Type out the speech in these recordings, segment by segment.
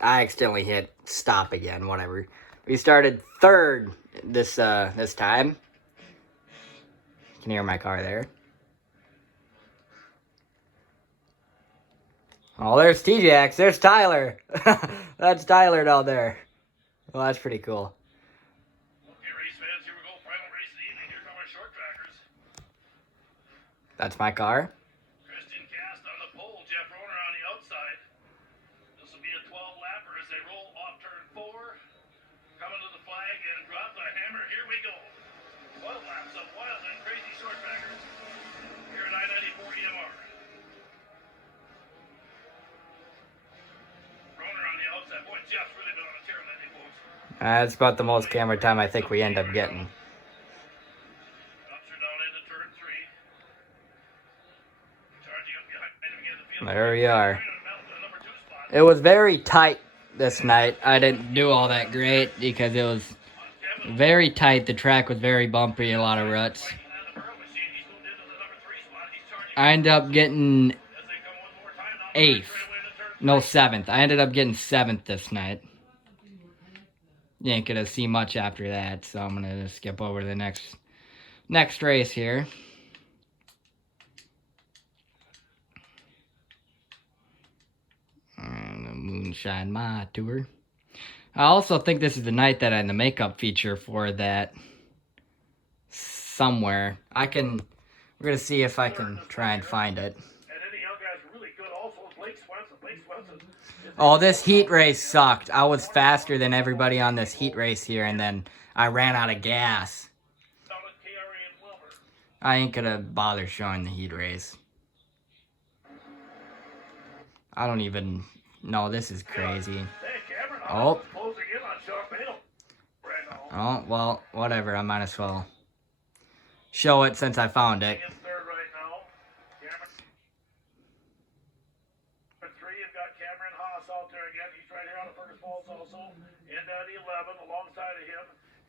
I accidentally hit stop again, whatever. We started third this time. You can hear my car there. Oh, there's T-Jax. There's Tyler. That's Tyler down there. Well, that's pretty cool. Okay, race fans, here we go. Final race of the evening. Here come our short trackers. That's my car. Christian Cast on the pole. Jeff Roner on the outside. This will be a 12-lapper as they roll off turn 4. Coming to the flag and drop the hammer. Here we go. 12 laps of wild and crazy short trackers. Here at I-94 EMR. Roner on the outside. Boy, Jeff's really been on a tear lately, folks. That's about the most camera time I think we end up getting. There we are. It was very tight this night. I didn't do all that great because it was very tight. The track was very bumpy, a lot of ruts. I ended up getting 8th. No, 7th. I ended up getting 7th this night. You ain't gonna see much after that, so I'm gonna just skip over to the next race here. And the Moonshine Ma Tour. I also think this is the night that I had the makeup feature for that somewhere. We're gonna see if I can try and find it. Oh, this heat race sucked. I was faster than everybody on this heat race here, and then I ran out of gas. I ain't gonna bother showing the heat race. I don't even know. This is crazy. Oh. Oh, well, whatever. I might as well show it since I found it.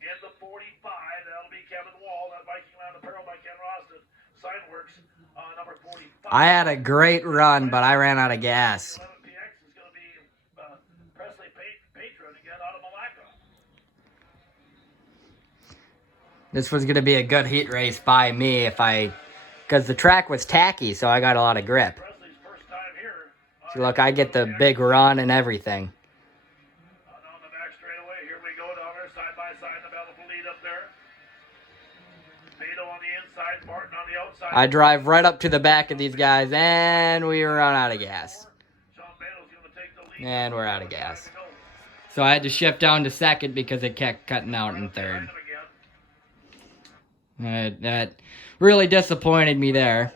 In the 45, that'll be Kevin Wall. That Viking Land apparel by Ken Roston. Signworks, number 45. I had a great run, but I ran out of gas. 11PX is going to be Presley Patron again out of Malacca. This was going to be a good heat race by me because the track was tacky, so I got a lot of grip. Presley's first time here. So look, I get the big run and everything. On the back straightaway, here we go down there, side by side, the Malibu lead up there. Beto on the inside, Martin on the outside. I drive right up to the back of these guys, and we run out of gas. And we're out of gas. So I had to shift down to second because it kept cutting out in third. That really disappointed me there.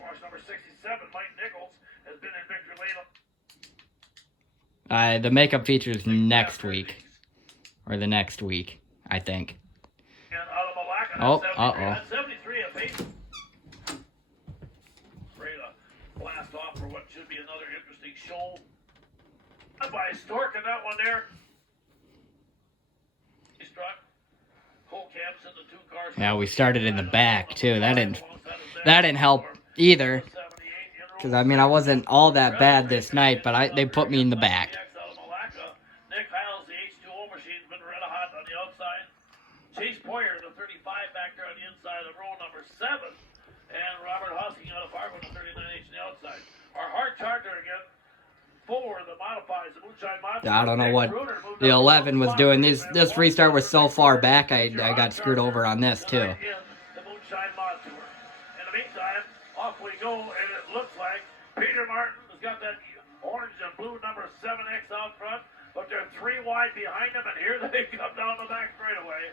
The makeup feature is next week. Or the next week, I think. Oh, uh-oh. Blast off for what should be another interesting show. By Stork in that one there. He struck. Cole Camps in the 2 cars. Yeah, we started in the back, too. That didn't help either. Because, I mean, I wasn't all that bad this night, but they put me in the back. Nick Hiles, the H2O machine's been red hot on the outside. Chase Boyer, the 35 back there on the inside of the row, number 7. And Robert Hosking out of Fargo, the 39H on the outside. Our hard charger again. 4, the modifies, the Moonshine Monster. I don't know what the 11 was doing. This restart was so far back, I got screwed over on this, too. The Moonshine Monster. In the meantime, off we go, and it looks like Peter Martin has got that orange and blue number 7X out front, but they're 3 wide behind them, and here they come down the back straightaway.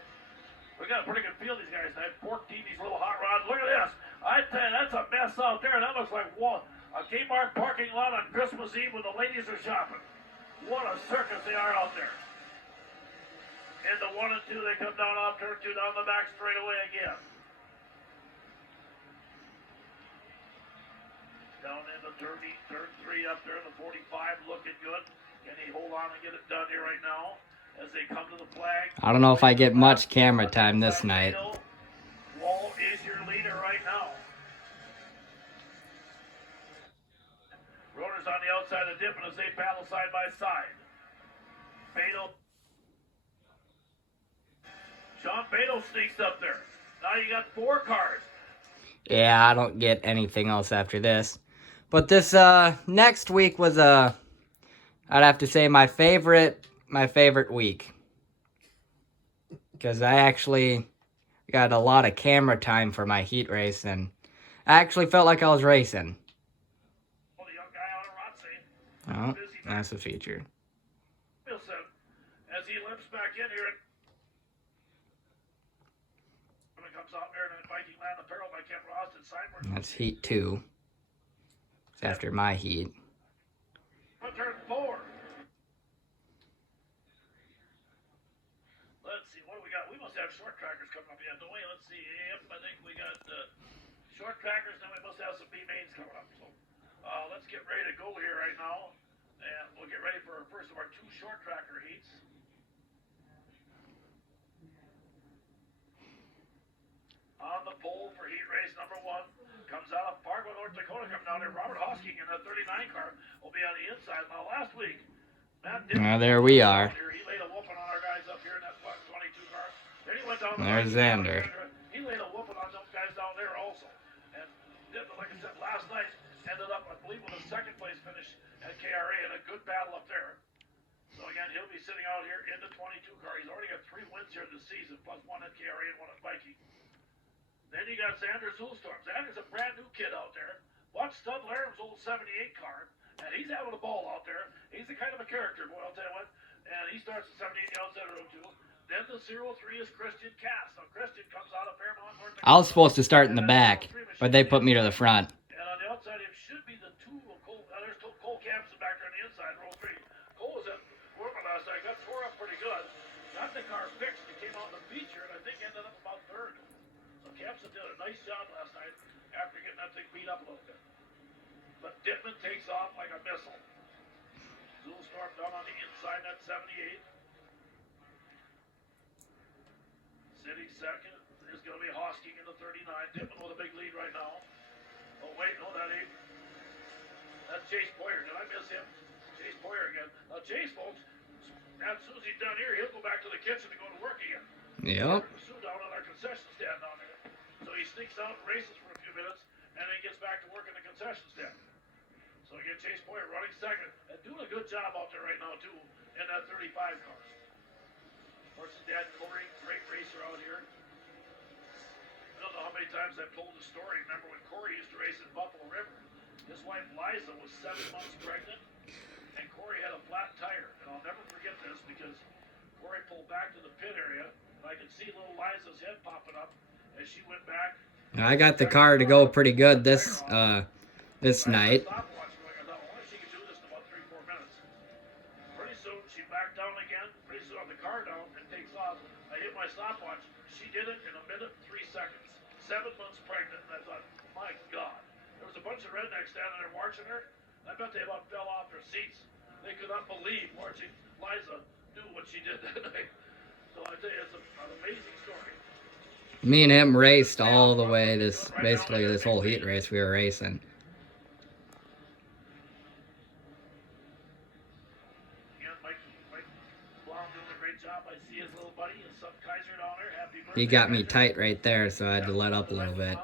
We got a pretty good feel, these guys tonight. 14, these little hot rods. Look at this. I tell you, that's a mess out there. That looks like a Kmart parking lot on Christmas Eve when the ladies are shopping. What a circus they are out there. In the 1 and 2, they come down off turn 2 down the back straightaway again. Down into turn 3 up there in the 45, looking good. Can he hold on and get it done here right now? As they come to the flag. I don't know if I get much camera time this night. Wall is your leader right now. Rotor's on the outside of the dip as they battle side by side. Romeo sneaks up there. Now you got 4 cars. Yeah, I don't get anything else after this. But this next week was I'd have to say my favorite week. Because I actually got a lot of camera time for my heat race, and I actually felt like I was racing. Well, the young guy on a rot scene. Oh, that's a feature. Wilson, as he limps back in here. When it comes out there, and then Viking Land Apparel by Kent Ross and Simon. That's heat 2. It's after my heat. Turn 4. Let's see, what do we got? We must have short trackers coming up yet, don't we? Let's see. Yep, I think we got short trackers, then we must have some B-mains coming up. So let's get ready to go here right now. And we'll get ready for our first of our 2 short tracker heats. On the pole for heat race number 1 comes out of Fargo, North Dakota, coming down there. Robert Hosking in that 39 car will be on the inside. Now, last week, Matt Dillon, There we are. he laid a whooping on our guys up here in that 22 car. Then he went down. There's Xander. He laid a whooping on those guys down there also. And like I said, last night ended up, I believe, with a 2nd place finish at KRA and a good battle up there. So again, he'll be sitting out here in the 22 car. He's already got 3 wins here this season, plus 1 at KRA and 1 at Viking. Then you got Xander Zulstorm. Xander's a brand new kid out there. Watch Stud Laram's old 78 car, and he's having a ball out there. He's the kind of a character, boy, I'll tell you what. And he starts at 78 outside of room 2. Then the 03 is Christian Cass. Now Christian comes out of Fairmont, North Dakota. I was supposed to start in the back, but they put me to the front. And on the outside, it should be the 2 of Cole. There's Cole Campson back there on the inside, row 3. Cole was at Wormer last night, got tore up pretty good. Got the car fixed. It came out in the feature, and I think ended up about 3rd. So Campson did a nice job last night after getting that thing beat up a little bit. But Dittman takes off like a missile. Zulstorm down on the inside, that 78. Sitting 2nd is going to be Hosking in the 39. Dittman with a big lead right now. Oh, wait, no, that ain't. That's Chase Boyer. Did I miss him? Chase Boyer again. Now, Chase, folks, as soon as he's done here, he'll go back to the kitchen and go to work again. Yep. Sue down on our concession stand down there. So he sneaks out and races for a few minutes, and then gets back to work in the concession stand. So again, Chase Boyer running 2nd and doing a good job out there right now, too, in that 35 car. Of course, his dad, Corey, great racer out here. I don't know how many times I've told the story. Remember when Corey used to race in Buffalo River? His wife, Liza, was 7 months pregnant, and Corey had a flat tire. And I'll never forget this because Corey pulled back to the pit area, and I could see little Liza's head popping up as she went back. I got the car to go pretty good this night. She could do this in about 3-4 minutes. Pretty soon she backed down again. Pretty soon on the car down and takes off. I hit my stopwatch. She did it in 1 minute 3 seconds. 7 months pregnant, and I thought, my God. There was a bunch of rednecks standing there watching her. I bet they about fell off their seats. They could not believe watching Liza do what she did that night. So I tell you, it's an amazing story. Me and him raced all the way basically this whole heat race we were racing. He got me tight right there, so I had to let up a little bit.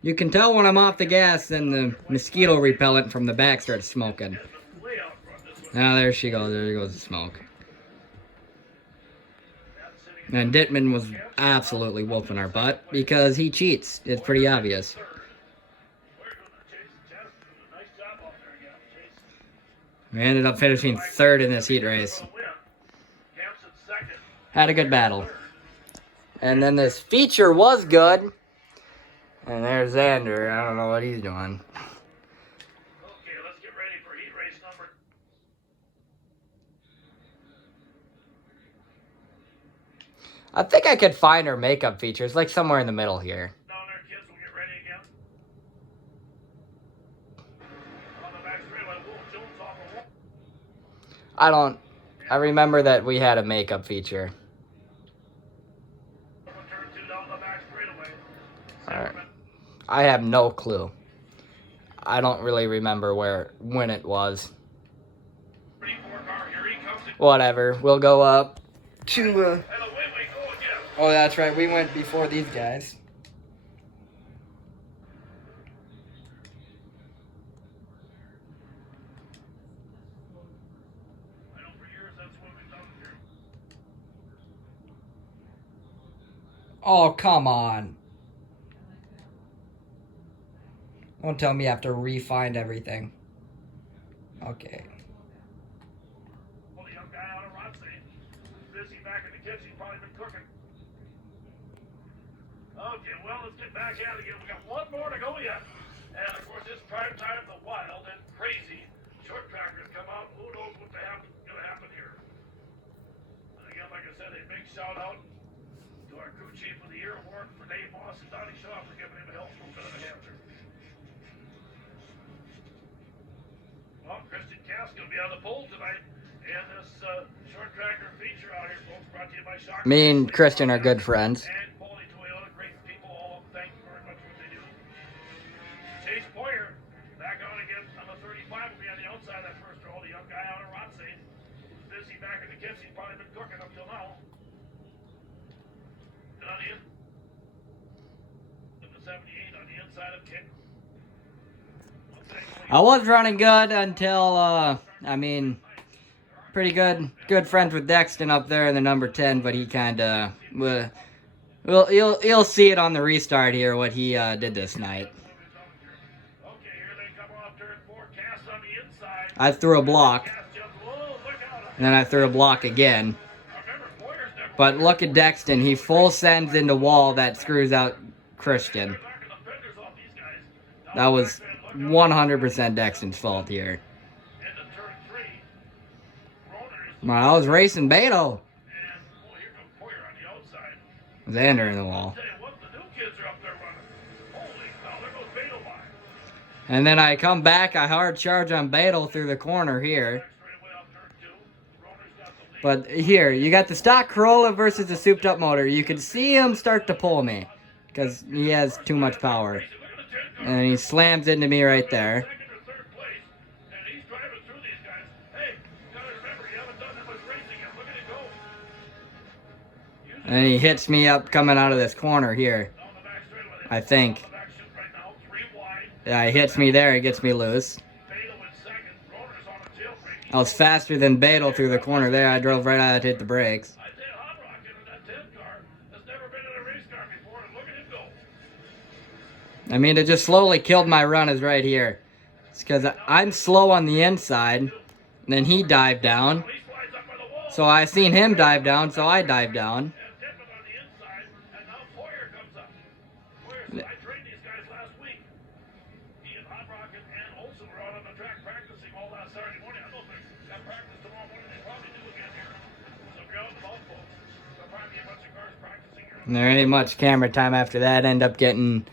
You can tell when I'm off the gas and the mosquito repellent from the back starts smoking. Now there she goes. There goes the smoke. And Dittman was absolutely whooping our butt because he cheats. It's pretty obvious. We ended up finishing 3rd in this heat race. Had a good battle. And then this feature was good. And there's Xander. I don't know what he's doing. Okay, let's get ready for heat race number. I think I could find her makeup features, like somewhere in the middle here. Down there, kids, we'll get ready again. On the back straightaway, Will Jones off the wall. I remember that we had a makeup feature. Turn 2 down the back straightaway. Alright. I have no clue. I don't really remember when it was. 3-4 car, here he comes. Whatever. We'll go up to Wait, go again. Oh, that's right. We went before these guys. I know for years that's what we've done here. Oh, come on. Don't tell me I have to re-find everything. Okay. Well, the young guy out of Rotsey, busy back in the kitchen, probably been cooking. Okay, well, let's get back at it again. We got one more to go yet. And, of course, it's prime time, the wild and crazy short trackers come out. Who knows what's going to happen here. And again, like I said, a big shout-out to our crew chief of the year award for Dave Moss and Donnie Shaw for giving him a help from the Hampshire. Well, Christian Cass going to be on the pole tonight. And this short tracker feature out here, folks, brought to you by Shocker. Me and Christian are good friends. And Quality Toyota, great people, all of them. Thank you very much for what they do. Chase Boyer, back on again on the 35, will be on the outside of that first row. The young guy out of Rotsey, who's busy back in the kitchen. He's probably been cooking up till now. And on the 78 on the inside of Kent. I was running good until, I mean, pretty good friends with Dexton up there in the number 10, but he kind of, well, you'll see it on the restart here what he did this night. I threw a block, and then I threw a block again. But look at Dexton, he full sends into wall that screws out Christian. That was 100% Dexton's fault here. Come on, I was racing Beto. Xander in the wall. And then I come back, I hard charge on Beto through the corner here. But here, you got the stock Corolla versus the souped up motor. You can see him start to pull me because he has too much power. And he slams into me right there. And he hits me up coming out of this corner here. I think. Yeah, he hits me there, he gets me loose. I was faster than Beto through the corner there. I drove right out to hit the brakes. I mean, it just slowly killed my run is right here. It's because I'm slow on the inside, and then he dived down. So I seen him dive down, so I dived down. And there ain't much camera time after that. End up getting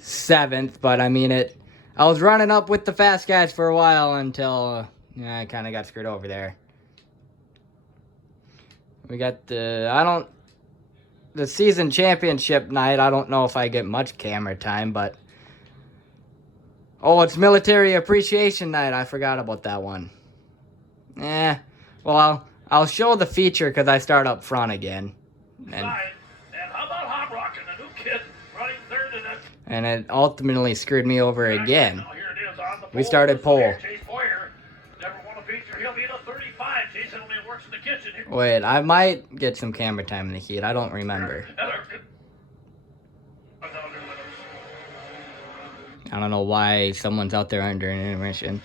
7th, but I mean it. I was running up with the fast guys for a while until I kind of got screwed over there. We got the season championship night. I don't know if I get much camera time, but oh, it's military appreciation night. I forgot about that one. Well, I'll show the feature because I start up front again. And it ultimately screwed me over again. We started pole. Wait, I might get some camera time in the heat. I don't remember. I don't know why someone's out there under an intermission.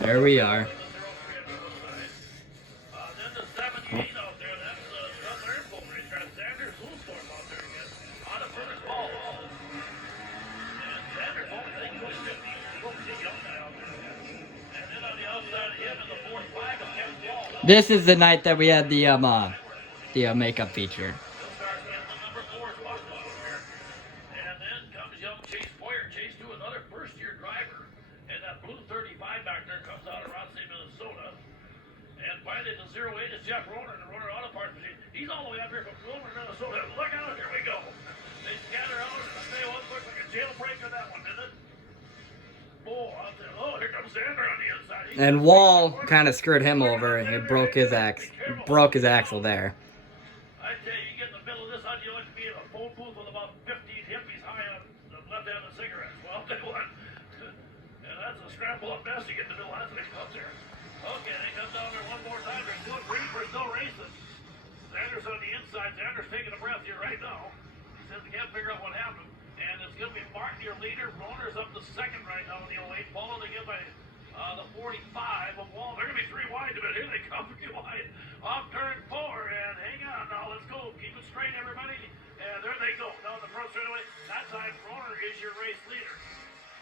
There we are. This is the night that we had the makeup feature. And then comes young Chase Boyer. Chase to another first-year driver in that blue 35 there comes out of Rothsay, Minnesota. And finally, the 08 is Jeff Roner, the Roner Auto Parts machine. He's all the way up here from Wilmer, Minnesota. Look out, here we go. They scatter out, and I tell you what, looks like a jailbreak on that one, didn't it? Oh, here comes Xander on the inside. And Wall kind of screwed him over. It broke his axle there. I tell you, you get in the middle of this, how'd you like to be in a phone booth with about 15 hippies high on the left hand of cigarettes? Well, I'll tell you what. And that's a scramble up mess to get in the middle. That's what he comes there. Okay, they come down there one more time. They're doing Greenberg's still racing. Xander's on the inside. Xander's taking a breath here right now. He says he can't figure out what happened. And it's going to be Martin, your leader. Roner's up to second right now in the 08, followed again by the 45 of Wall. They're going to be 3 wide a bit. Here they come, 3 wide. Off turn 4, and hang on now. Let's go. Keep it straight, everybody. And there they go. Down the front straightaway. That time, Roner is your race leader.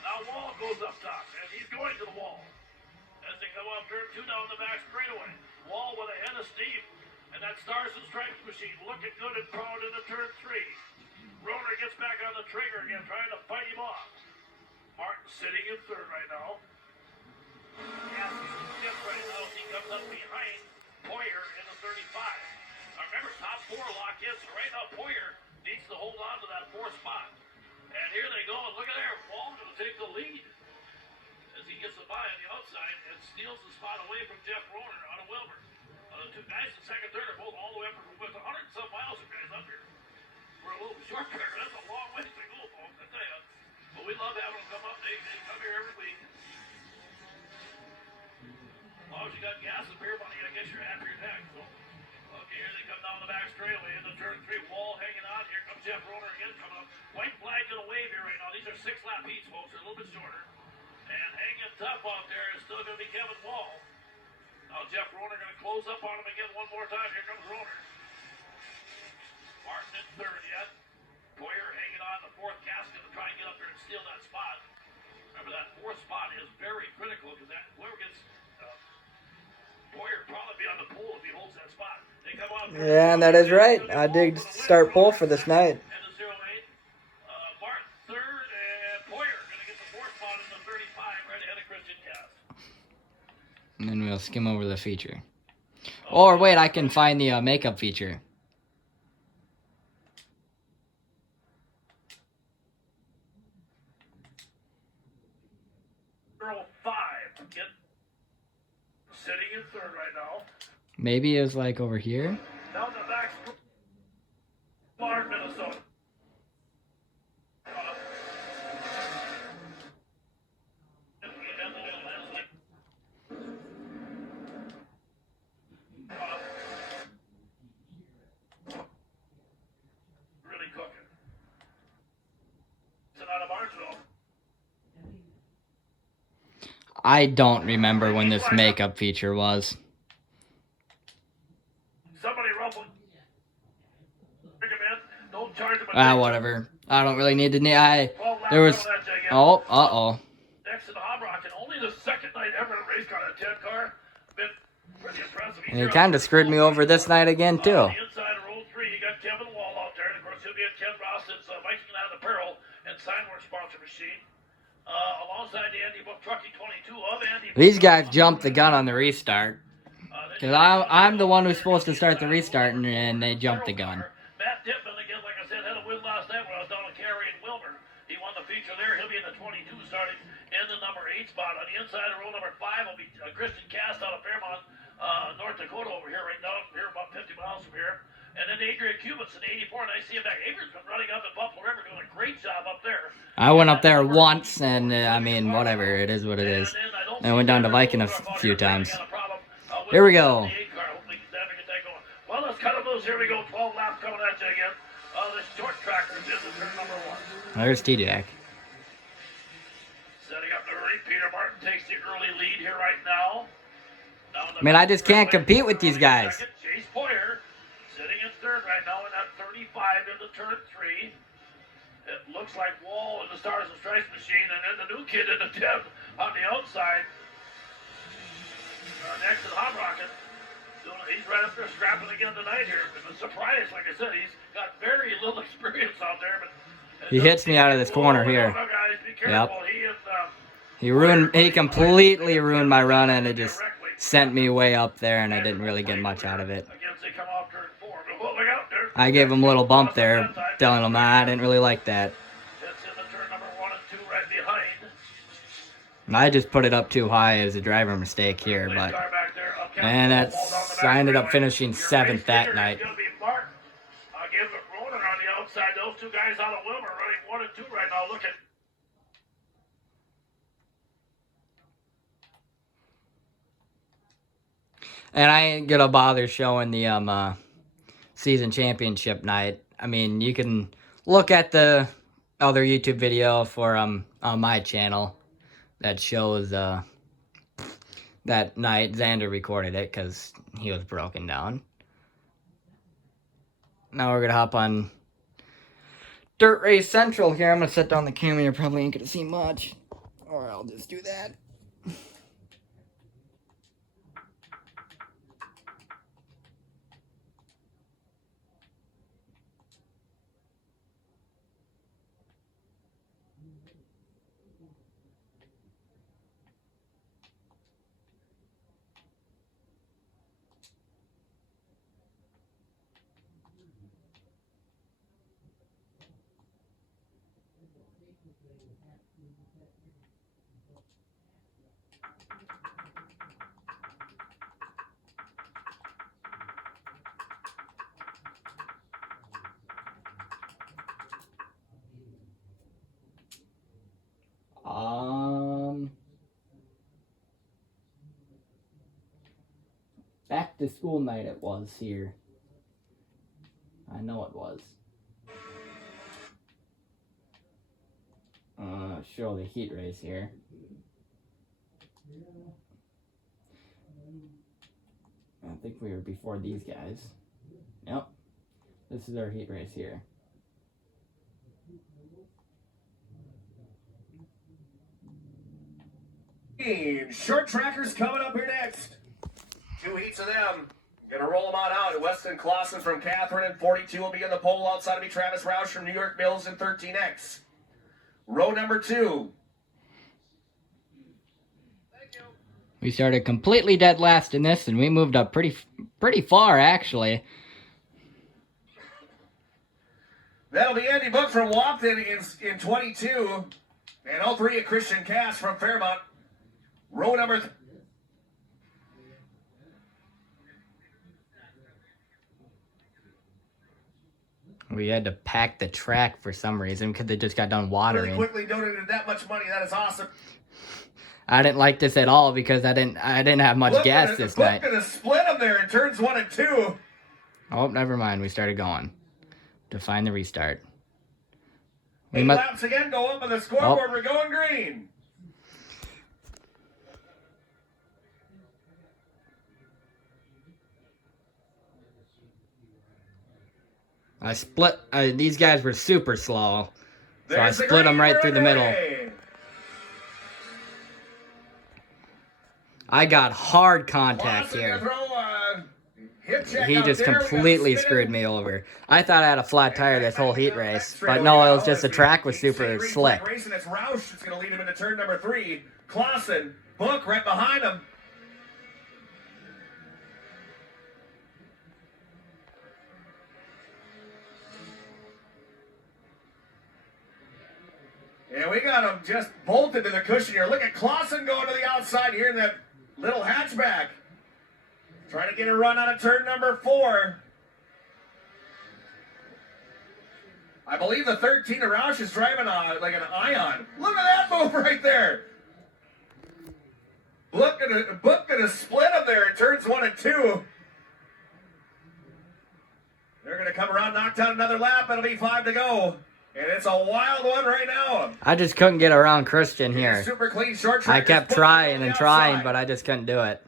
Now Wall goes up top, and he's going to the wall. As they come off turn 2 down the back straightaway. Wall with a head of steam. And that Stars and Stripes machine looking good and proud into turn 3. Roner gets back on the trigger again, trying to fight him off. Martin sitting in third right now. Yes, he's right now as he comes up behind Poyer in the 35. Now remember, top 4 lock in, so right now Poyer needs to hold on to that 4th spot. And here they go, and look at there, Wall's going to take the lead as he gets the by on the outside and steals the spot away from Jeff Roner out of Wilbur. The 2 guys in second, third are both all the way up with 100 and some miles of guys up here. We're a little short there. That's a long way to go, folks, I tell you. But we love having them come up. They come here every week. As long as you got gas and beer money, I guess you're happy as heck. So, okay, here they come down the back straightaway into turn 3. Wall hanging on. Here comes Jeff Roner again coming up. White flag in a wave here right now. These are 6-lap heats, folks. They're a little bit shorter. And hanging tough out there is still going to be Kevin Wall. Now Jeff Roner going to close up on him again one more time. Here comes Roner. Martin in third yet. Poyer hanging on the 4th casket to try and get up there and steal that spot. Remember, that 4th spot is very critical because that whoever gets Poyer probably be on the pole if he holds that spot. They come out. Yeah, that is right. I did start pole for this night. And the 08. Martin third, and Poyer going to get the 4th spot in the 35 right ahead of Christian Cast. And then we'll skim over the feature. Or wait, I can find the makeup feature. Sitting in third right now. Maybe it was like over here. Down the back, Martin, Minnesota. Really cooking. It's out of Barnesville. I don't remember when this makeup feature was. Somebody ruffled. Don't charge him. Whatever. I don't really need to. There was. Oh, Next to the Hobrock, and only the second night ever in a race car, a 10 car. Been pretty impressive. and it kind of screwed me over this night again too. On the inside of row 3, you got Kevin Wall out there, and of course he'll be at Ken Rosted's Viking Land Apparel and Signwork sponsor machine. Alongside the Andy Book Trucking 22 of Andy. These guys jumped the gun on the restart. Because I'm the one who's supposed to start the restart, and they jumped the gun. Matt Dittman, again, like I said, had a win last night when I was down at Cary and Wilbur. He won the feature there. He'll be in the 22 starting in the number 8 spot. On the inside of row number 5 will be Christian Cast out of Fairmont, North Dakota over here, right down here about 50 miles from here. And then Adrian Cubans in the 84, and I see him back. Adrian's been running up at Buffalo River, doing a great job up there. I went up there once, and I mean, whatever, it is what it is. I went down to Viking a few times. Here we go. Well, let's cut them loose. Here we go. 12 laps coming at you again. The short track is turn number 1. There's T-Jack. Setting up the hurry. Peter Martin takes the early lead here right now. I mean, I just can't compete with these guys. Chase Poyer sitting in third right now in that 35 into turn 3. It looks like Wall in the Stars and Stripes machine, and then the new kid in the 10 on the outside. Next to the Hot Rocket. He's right up there scrapping again tonight here. I'm surprised, like I said, he's got very little experience out there. But he hits me out of this corner here. Guys, be careful. Yep. He and He completely ruined my run, and it just sent me way up there, and I didn't really get much out of it. I gave him a little bump there, telling him I didn't really like that. I just put it up too high as a driver mistake here, but and I ended up finishing 7th that night. Those two guys out of Wilmer running 1 and 2 right now. Look at. And I ain't gonna bother showing the season championship night. I mean, you can look at the other YouTube video for on my channel that shows that night. Xander recorded it because he was broken down. Now we're gonna hop on Dirt Race Central here. I'm gonna set down the camera. You probably ain't gonna see much, or I'll just do that. Back to school night it was here. I know it was. Show the heat race here. I think we were before these guys. Yep. This is our heat race here. Short trackers coming up here next. 2 heats of them. Gonna roll them on out. Weston Clausen from Catherine in 42 will be in the pole. Outside of me, Travis Roush from New York Mills in 13X. Row number 2. We started completely dead last in this, and we moved up pretty far, actually. That'll be Andy Book from Lofton in 22. And all 3 of Christian Cass from Fairmont. Row number 3. We had to pack the track for some reason because they just got done watering. Really quickly donated that much money. That is awesome. I didn't like this at all because I didn't have much gas this night. Gonna split them there in turns 1 and 2. Oh, never mind. We started going to find the restart. 8 laps again go up on the scoreboard. We're going green. I split. These guys were super slow, so I split them right through the middle. I got hard contact here. He just completely screwed me over. I thought I had a flat tire this whole heat race, but no, it was just the track was super slick. It's Roush that's going to lead him into turn number 3. Clausen, Book right behind him. And we got him just bolted to the cushion here. Look at Clausen going to the outside here in that little hatchback. Trying to get a run out of turn number 4. I believe the 13 of Roush is driving like an Ion. Look at that move right there. Book gonna split him there in turns 1 and 2. They're gonna come around, knock down another lap. It'll be 5 to go. And it's a wild one right now. I just couldn't get around Christian here. Super clean short track. I kept trying and trying, but I just couldn't do it.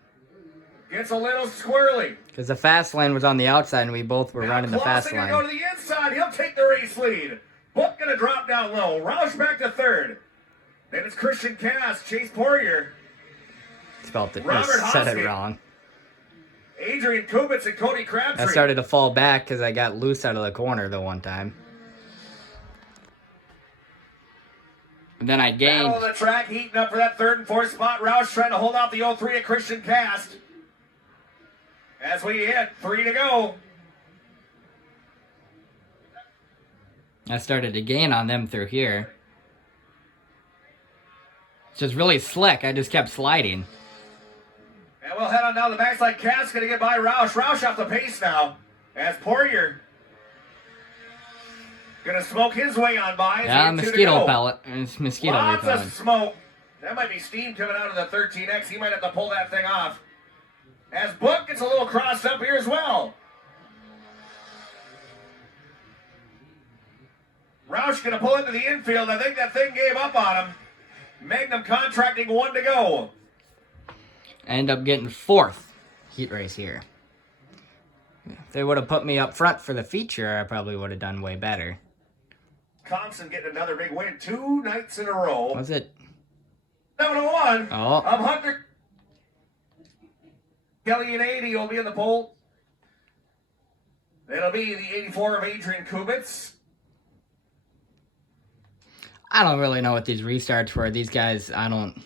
Gets a little squirrely. Because the fast lane was on the outside, and we both were running the fast Clausen lane. Go to the inside. He'll take the race lead. Book gonna drop down low. Roush back to 3rd. Then it's Christian Cass, Chase Poirier. Spelled it. Robert Said it Hosking. wrong. Adrian Kubitz and Cody Crabtree. I started to fall back because I got loose out of the corner the one time. And then I gained. Battle of the track, heating up for that 3rd and 4th spot. Roush trying to hold out the 03 at Christian Cast. As we hit 3 to go. I started to gain on them through here. It's just really slick. I just kept sliding. And we'll head on down the backside. Cast going to get by Roush. Roush off the pace now. As Poirier going to smoke his way on by. Yeah, mosquito pellet. It's mosquito Lots repellent. of smoke. That might be steam coming out of the 13X. He might have to pull that thing off. As Book gets a little crossed up here as well. Roush going to pull into the infield. I think that thing gave up on him. Magnum Contracting 1 to go. I end up getting 4th heat race here. If they would have put me up front for the feature, I probably would have done way better. Thompson getting another big win 2 nights in a row. Was it? 701 Oh. of Hunter. Kelly in 80 will be in the pole. It'll be the 84 of Adrian Kubitz. I don't really know what these restarts were. These guys, I don't...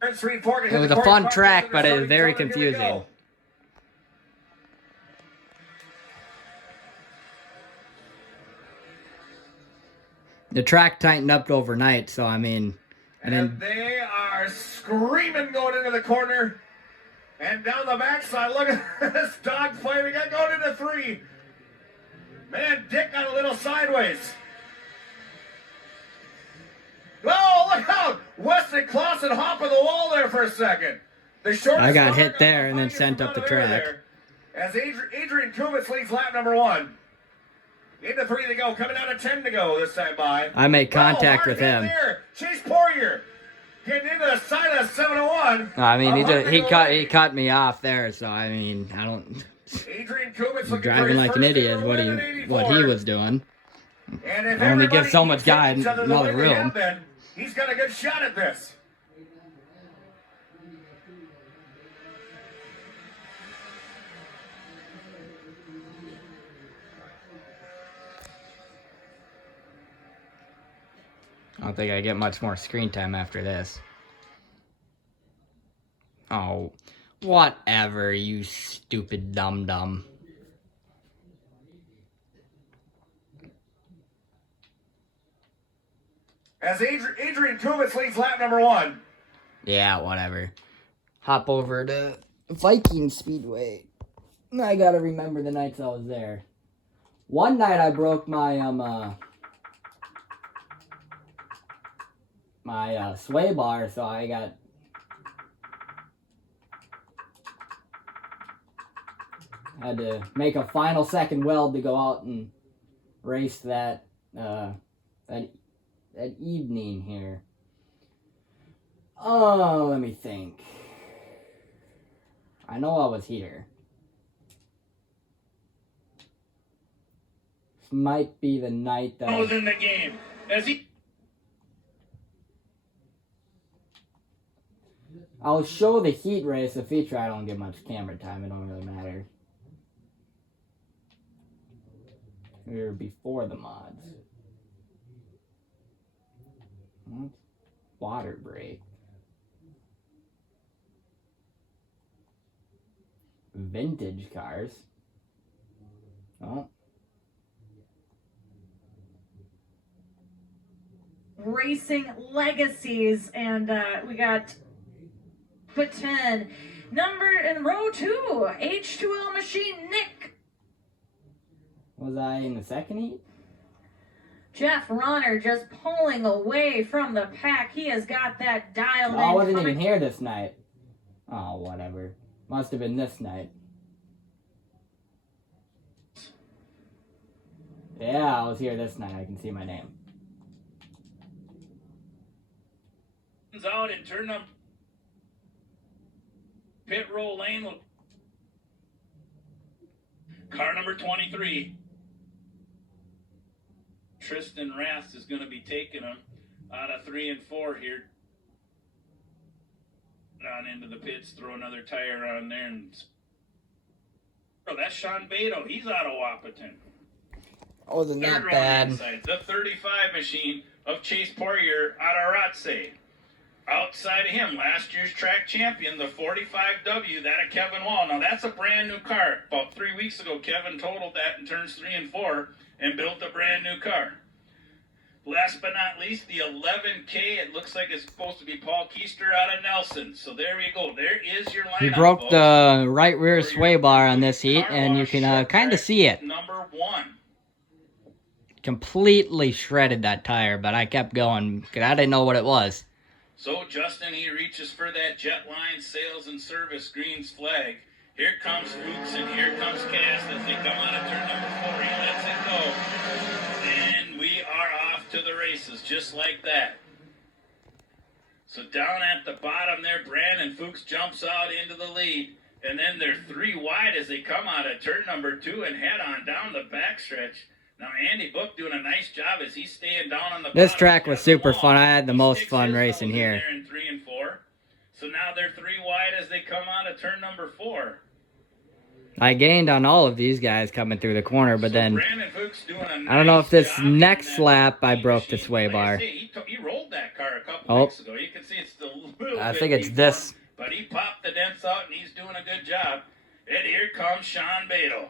Turn 3 and 4 It was a fun track, but it was very confusing. The track tightened up overnight, so I mean... And they are screaming going into the corner. And down the backside, look at this dogfight. We got going into 3. Man, Dick got a little sideways. Oh, look out! Weston Clausen hopping the wall there for a second. The shortest I got car hit there and then behind sent him up the out of air track. there. As Adrian Kubitz leads lap number 1. Into 3 to go, coming out of 10 to go this time by. I made contact hard with hit him. there. Chase Poirier getting into the side of 701. I mean, he Hunter cut me off there, so I mean, I don't... Adrian Kubitz looking Driving for his like an first idiot ever is win in what he 84. was doing. And if I only give everybody so much keeps hitting guy each other the another way they have room. been, he's got a good shot at this. I don't think I get much more screen time after this. Oh, whatever, you stupid dum-dum. As Adrian Kubitz leads lap number 1. Yeah, whatever. Hop over to Viking Speedway. I gotta remember the nights I was there. One night I broke my sway bar, so I had to make a final second weld to go out and race that evening here. Oh, let me think. I know I was here. This might be the night that was in the game. As he I'll show the heat race. The feature, I don't get much camera time. It don't really matter. We were before the mods. Water break. Vintage cars. Oh. Racing Legacies, and we got put 10 number in row 2 H2L Machine Nick. Was I in the second heat? Jeff Ronner just pulling away from the pack. He has got that dialed in. Oh, I wasn't even here this night. Oh, whatever. Must have been this night. Yeah, I was here this night. I can see my name. out and turn up pit roll lane. Car number 23. Tristan Rast is going to be taking him out of 3 and 4 here. On into the pits, throw another tire on there. And oh, that's Sean Beto. He's out of Wapaton. Wasn't that Third round bad. inside. The 35 machine of Chase Poirier out of Rothsay. Outside of him, last year's track champion, the 45W, that of Kevin Wall. Now, that's a brand new car. About 3 weeks ago, Kevin totaled that in turns 3 and 4 and built a brand new car. Last but not least, the 11K, it looks like it's supposed to be Paul Keister out of Nelson. So there we go. There is your lineup. We broke folks, the right rear for sway your bar on this heat, car and you wash can short kind of track see it. Number 1. Completely shredded that tire, but I kept going because I didn't know what it was. So Justin, he reaches for that Jetline Sales and Service Greens flag. Here comes Fuchs and here comes Cass as they come out of turn number 4. He lets it go. And we are off to the races just like that. So down at the bottom there, Brandon Fuchs jumps out into the lead. And then they're 3 wide as they come out of turn number 2 and head on down the backstretch. Now, Andy Book doing a nice job as he's staying down on the This bottom. track was super fun. I had the He most sticks fun his racing nose in here. there in 3 and 4. So now they're 3 wide as they come out of turn number 4. I gained on all of these guys coming through the corner, but So then Brandon Fuchs doing a I don't know nice if this job in next that lap I lead broke the machine. sway Like I bar. say, he rolled that car a couple Oh. weeks ago. You can see it's still a little I bit think it's deformed, this. but he popped the dents out and he's doing a good job. And here comes Sean Beadle.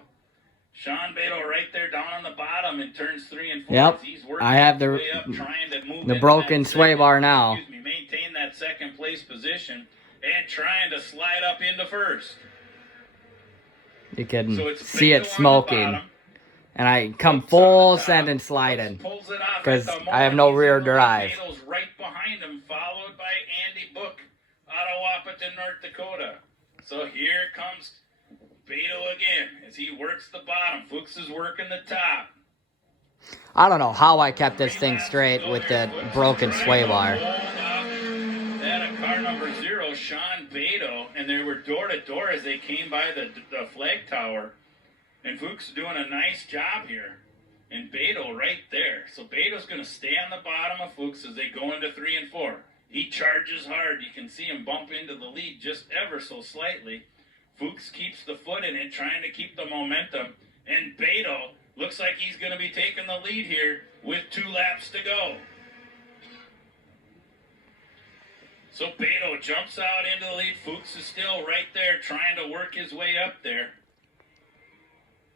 Sean Beadle right there down on the bottom in turns 3 and 4. Yep. He's working I have his the- way up, trying to move the into broken that sway second- bar now. maintain that second place position and trying to slide up into first. You can So it's see Beadle it on the smoking. bottom. And I come Fuchs on full the top. send and Fuchs sliding. pulls it off 'cause at the I have moment. no He's rear in the lead. drive. Beadle's right behind him, followed by Andy Book out of Wahpeton, North Dakota. So here comes Beadle again as he works the bottom. Fuchs is working the top. I don't know how I kept this thing straight with the broken sway bar. That car number 0, Sean Beadle, and they were door to door as they came by the flag tower. And Fuchs doing a nice job here. And Beadle right there. So Beadle's going to stay on the bottom of Fuchs as they go into 3 and 4. He charges hard. You can see him bump into the lead just ever so slightly. Fuchs keeps the foot in it, trying to keep the momentum. And Beadle looks like he's going to be taking the lead here with 2 laps to go. So Beadle jumps out into the lead. Fuchs is still right there trying to work his way up there.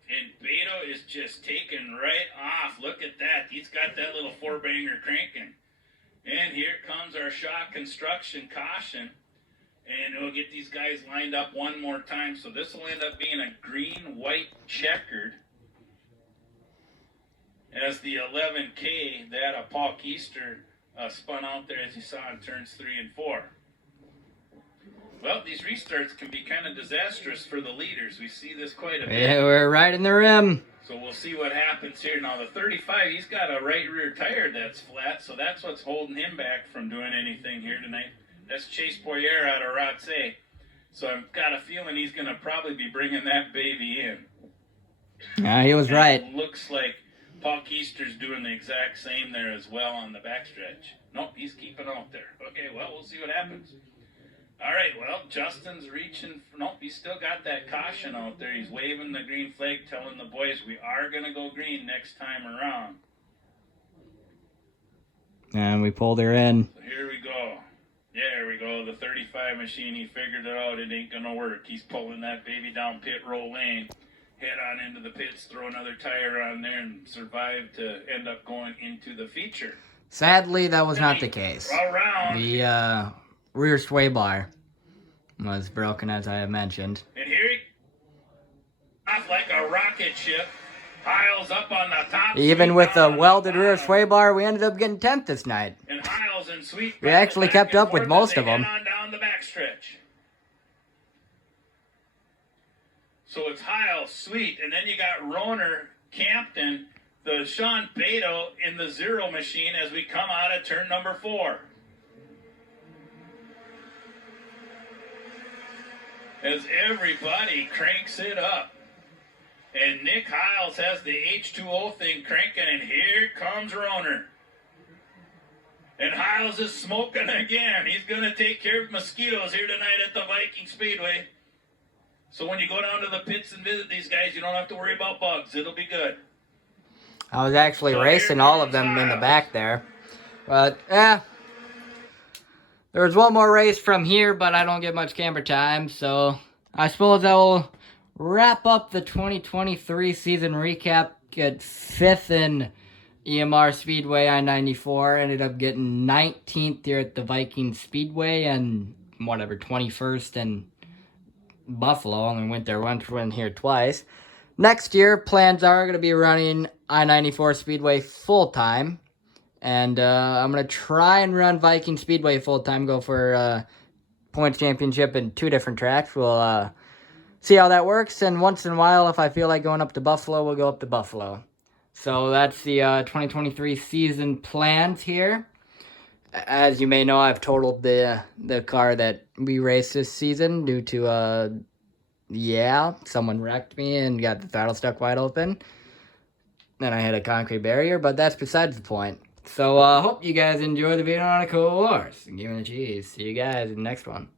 And Beadle is just taking right off. Look at that. He's got that little 4-banger cranking. And here comes our Shaw Construction caution. And we'll get these guys lined up one more time. So this will end up being a green-white checkered. As the 11K, that Paul Keister spun out there, as you saw in turns 3 and 4. Well, these restarts can be kind of disastrous for the leaders. We see this quite a bit. Yeah, we're right in the rim. So we'll see what happens here. Now, the 35, he's got a right rear tire that's flat, so that's what's holding him back from doing anything here tonight. That's Chase Poirier out of Rothsay. So I've got a feeling he's going to probably be bringing that baby in. Yeah, he was And right. It looks like Paul Keister's doing the exact same there as well on the backstretch. Nope, he's keeping out there. Okay, well, we'll see what happens. All right, well, Justin's reaching. Nope, he's still got that caution out there. He's waving the green flag, telling the boys we are going to go green next time around. And we pulled her in. So here we go. There we go. The 35 machine, he figured it out. It ain't going to work. He's pulling that baby down pit row lane. Head on into the pits, throw another tire on there, and survive to end up going into the feature. Sadly, that was not the case. Around. The rear sway bar was broken, as I have mentioned. And here he off like a rocket ship, piles up on the top. Even sweep with down a on the welded rear bottom. sway bar, we ended up getting 10th this night. And Hiles and Sweet We battle actually back kept and up with forth most as they of them. head on down the backstretch. So it's Hiles, Sweet, and then you got Roner, Campton, the Sean Beadle in the 0 machine as we come out of turn number 4. As everybody cranks it up. And Nick Hiles has the H2O thing cranking, and here comes Roner. And Hiles is smoking again. He's going to take care of mosquitoes here tonight at the Viking Speedway. So when you go down to the pits and visit these guys, you don't have to worry about bugs. It'll be good. I was actually So racing here all of comes them in the Hiles. back there. But, there's one more race from here, but I don't get much camera time, so I suppose I will wrap up the 2023 season recap. Get 5th in EMR Speedway I-94. Ended up getting 19th here at the Viking Speedway, and whatever, 21st in Buffalo. Only went there once, went here twice. Next year, plans are going to be running I-94 Speedway full-time. And I'm going to try and run Viking Speedway full-time, go for points championship in 2 different tracks. We'll see how that works. And once in a while, if I feel like going up to Buffalo, we'll go up to Buffalo. So that's the 2023 season plans here. As you may know, I've totaled the car that we raced this season due to, someone wrecked me and got the throttle stuck wide open. Then I hit a concrete barrier, but that's besides the point. So, hope you guys enjoy the video on a cool horse. And give me the cheese. See you guys in the next one.